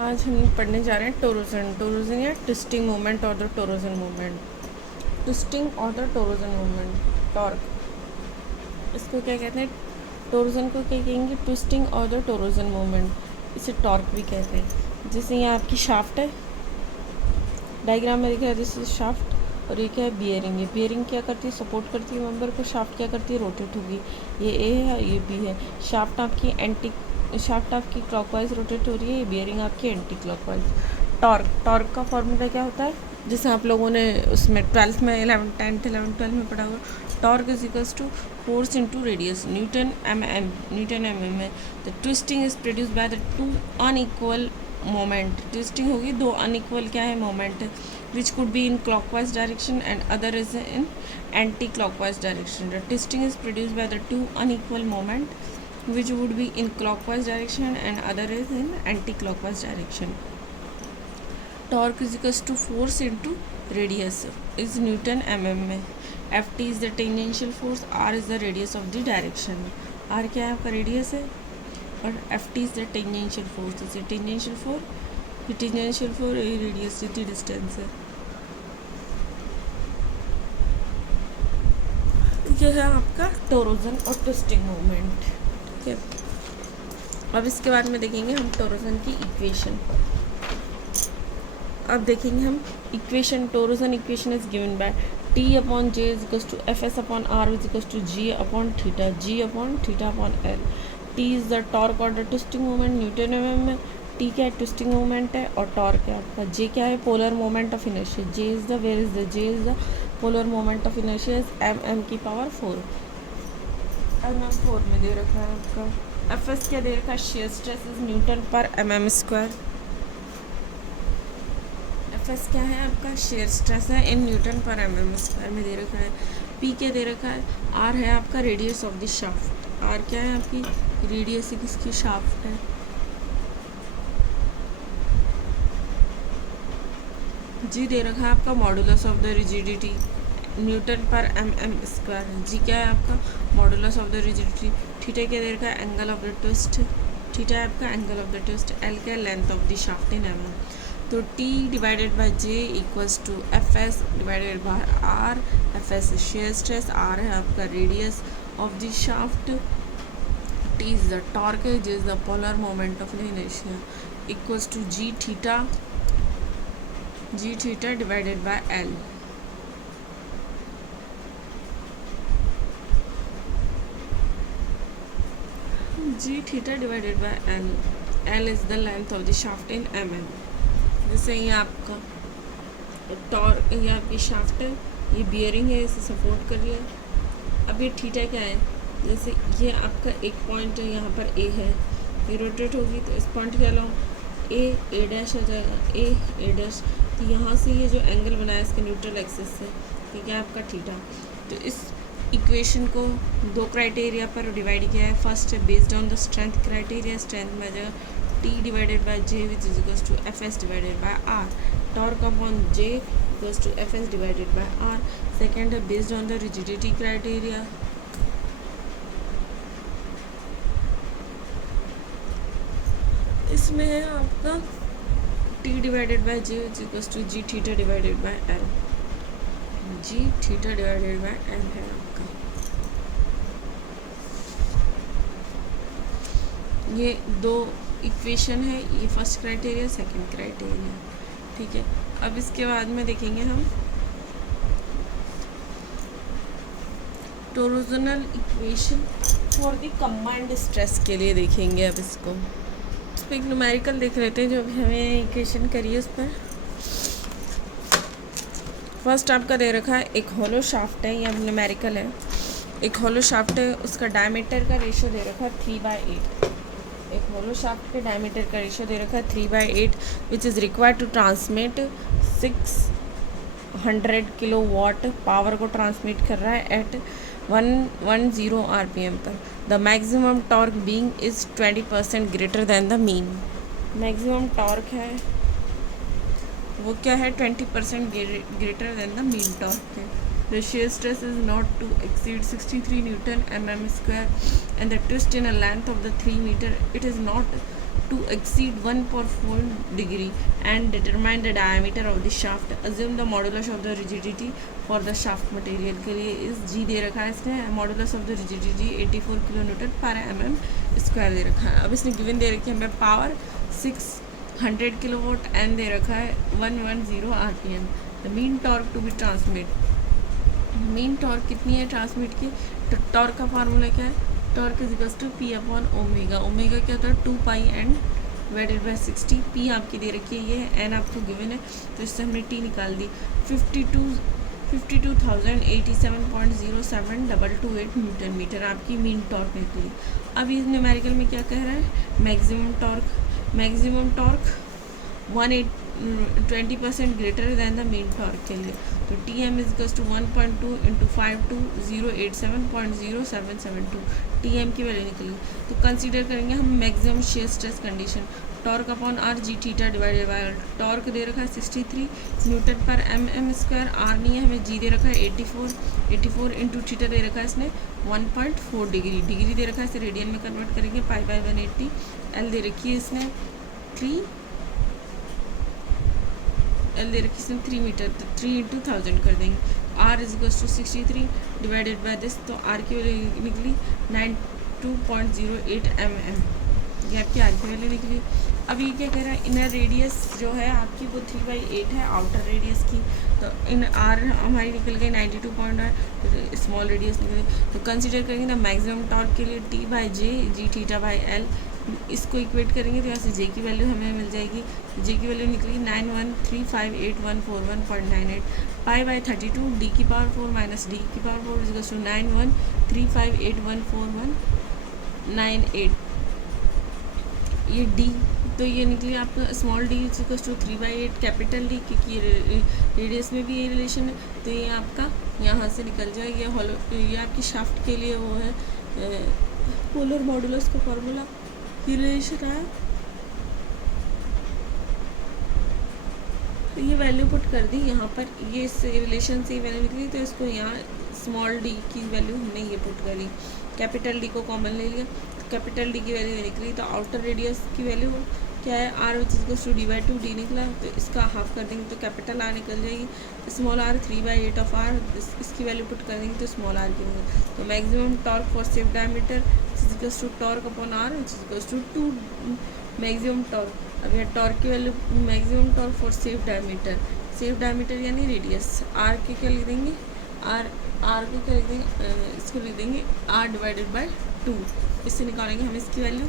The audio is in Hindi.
आज हम पढ़ने जा रहे हैं टोरोजन। टोरोजन या ट्विस्टिंग मोमेंट और द टोरोजन मोमेंट। ट्विस्टिंग और द टोरोजन मोमेंट। टॉर्क, इसको क्या कहते हैं? टोरोजन को क्या कहेंगे? ट्विस्टिंग और द टोरोजन मोमेंट। इसे टॉर्क भी कहते हैं। जैसे ये आपकी शाफ्ट है, डायग्राम में दिख रहा है, दिस इज शाफ्ट। और ये क्या है? बियरिंग। ये बियरिंग क्या करती है? सपोर्ट करती है मेंबर को। शाफ्ट क्या करती है? रोटेट होगी। ये ए है, ये बी है। शाफ्ट आपकी क्लॉकवाइज रोटेट हो रही है, ये बियरिंग आपकी एंटी क्लॉकवाइज। टॉर्क का फॉर्मूला क्या होता है? जैसे आप लोगों ने उसमें 12th में 11th 10th 11th 12th में पढ़ा हुआ। Torque is equals to force into radius, newton m m है। The twisting is produce by the two unequal moment. Twisting होगी दो अनइक्वल क्या है? Moment, which could be in clockwise direction and other is in anti-clockwise direction. The twisting is produced by the two unequal moment, which would be in clockwise direction and other is in anti-clockwise direction. Torque is equals to force into radius is Newton mm में. Ft is the tangential force, r is the radius of the direction. r क्या है? आपका रेडियस है और ft is the tangential force. इसे tangential force, tangential for radius जितनी डिस्टेंस है। यह है आपका टोरोजन और ट्विस्टिंग मोमेंट। ठीक है, अब इसके बाद में देखेंगे हम टोरोजन की इक्वेशन। अब देखेंगे हम equation. Torsion equation is given by T upon J is equals to F S upon R is equals to G upon theta upon L. T is the torque और the twisting moment newton M में। टी क्या है? ट्विस्टिंग मोमेंट है। और टॉर्क है आपका जे क्या है? Polar moment of inertia. J is the polar moment of inertia is M की पावर 4। एम 4 में दे रखा है आपका। एफ एस क्या दे रखा है? शेयर स्ट्रेस इज न्यूटन पर एम स्क्वायर। एफ एस क्या है आपका? शेयर स्ट्रेस है इन न्यूटन पर एम स्क्वायर में दे रखा है। पी क्या दे रखा है? आर है आपका radius of the shaft. R क्या है? आपकी रेडियस किसकी? शाफ्ट है। जी दे रखा है आपका modulus of the rigidity newton पर एम स्क्वायर। जी क्या है आपका? Modulus of the rigidity. Theta क्या दे रखा है? Angle of the twist. Theta है आपका angle of the twist. L क्या? Length of the shaft in M. तो T divided by J equals to F S divided by R. F S shear stress, R है आपका radius of the shaft, T is the torque, J is the polar moment of inertia, equals to G theta divided by L. G theta divided by L. L is the length of the shaft in M N. जैसे ये आपका टॉर्क, ये आपकी शाफ्ट है, ये बियरिंग है, इसे सपोर्ट कर रही है। अब ये थीटा क्या है? जैसे ये आपका एक पॉइंट है, यहाँ पर ए है, ये रोटेट होगी तो इस पॉइंट क्या लो? ए डैश हो जाएगा, ए डैश। तो यहाँ से ये जो एंगल बनाया इसके न्यूट्रल एक्सिस से, ये क्या है आपका? थीटा। तो इस इक्वेशन को दो क्राइटेरिया पर डिवाइड किया है। फर्स्ट है based on the strength criteria. Strength में आ जाएगा T divided by J which is equals to F S divided by R. Torque upon J equals to F S divided by R. Second है based on the rigidity criteria. इसमें है आपका T divided by J which equals to G theta divided by L. G theta divided by L है आपका। ये दो इक्वेशन है, ये फर्स्ट क्राइटेरिया, सेकंड क्राइटेरिया। ठीक है, अब इसके बाद में देखेंगे हम torsional equation for the combined stress के लिए देखेंगे। अब इसको एक न्यूमेरिकल देख लेते हैं जो भी हमें इक्वेशन करी है उस पर। फर्स्ट आपका दे रखा है एक हॉलो शाफ्ट है, ये न्यूमेरिकल है। एक हॉलो शाफ्ट है, उसका डायमीटर का रेशियो दे रखा है 3/8। एक हॉलो शाफ्ट के डायमीटर का रेशियो दे रखा है 3/8 which is required to transmit 600 kilowatt power को ट्रांसमिट कर रहा है एट 110 RPM पर। The maximum torque being is 20% greater than the mean. Maximum torque है वो क्या है? 20% greater than the mean torque है। The shear stress is not to exceed 63 Newton mm square and the twist in a length of the 3 meter, it is not to exceed 1/4 degree and determine the diameter of the shaft. Assume the modulus of the rigidity for the shaft material. के लिए इस g दे रखा है इसने, modulus of the rigidity 84 kilonewton per mm square दे रखा है. अब इसने given दे रखी है हमें पावर 600 किलोवाट एंड दे रखा है 110 rpm. The mean torque to be transmit. Mean torque कितनी है ट्रांसमिट की? तो टॉर्क का फार्मूला क्या है? Torque is equals to P upon omega. Omega क्या होता है? 2 pi N divided by 60. P आपकी दे रखी है, ये एन आपको गिवन है, तो इससे हमने टी निकाल दी. 52,087.07 न्यूटन मीटर आपकी मीन टॉर्क निकली. अब इस न्यूमेरिकल में क्या कह रहा है? Maximum torque 20% greater than the mean torque के लिए. तो T M is equals to 1.2 into 52087.0772 T M की वैल्यू निकली. तो कंसीडर करेंगे हम maximum shear stress condition. Torque upon R G theta divided by R. Torque दे रखा है 63 न्यूटन पर एम एम स्क्वायर. आर नहीं है, हमें जी दे रखा है 84 इंटू थीटा दे रखा है इसने 1.4 डिग्री दे रखा है. इसे रेडियन में कन्वर्ट करेंगे पाई बाय 180. एल दे रखी है इसने 3 मीटर, तो 3 इंटू 1000 कर देंगे. R is equals to 63 divided by this, तो आर की वैल्यू निकली 92.08 mm. ये आपकी आर की वैल्यू निकली. अब ये क्या कह रहा है? इनर रेडियस जो है आपकी वो 3/8 है आउटर रेडियस की. तो इन आर हमारी निकल गई 92 स्मॉल रेडियस निकली. तो कंसिडर करेंगे ना मैक्सिमम टॉर्क के लिए T by J G theta by L. इसको इक्वेट करेंगे तो यहाँ से जे की वैल्यू हमें मिल जाएगी. जे की वैल्यू निकली 91358141.98 पाई बाई 32 डी की पावर 4 माइनस डी की पावर 4 इज इक्वल्स टू 9135814198. ये डी तो ये निकली आपका small D is equals to 3/8 capital D, क्योंकि रेडियस में भी ये रिलेशन है. तो ये आपका यहाँ से निकल जाएगा. ये आपकी शाफ्ट के लिए वो है पोलर मॉडुलस का फॉर्मूला. ये रिलेशन आया, तो ये वैल्यू पुट कर दी यहाँ पर. ये इस रिलेशन से वैल्यू निकली, तो इसको यहाँ स्मॉल डी की वैल्यू हमने ये पुट करी. कैपिटल डी को कॉमन ले लिया, कैपिटल डी की वैल्यू निकली. तो आउटर रेडियस की वैल्यू क्या है? R which is equals to डी/2 डी निकला. तो इसका हाफ कर देंगे तो कैपिटल आर निकल जाएगी. स्मॉल आर 3/8 ऑफ आर, इसकी वैल्यू पुट कर देंगे तो स्मॉल आर की वैल्यू. तो maximum torque for safe diameter is equals to torque upon R which is equals to 2 maximum torque. अब यहाँ टॉर्क की value maximum torque for safe diameter यानी रेडियस. आर के क्या लिख देंगे? आर को क्या लिख देंगे? इसको लिख देंगे आर डिवाइडेड बाय 2. इससे निकालेंगे हम इसकी वैल्यू.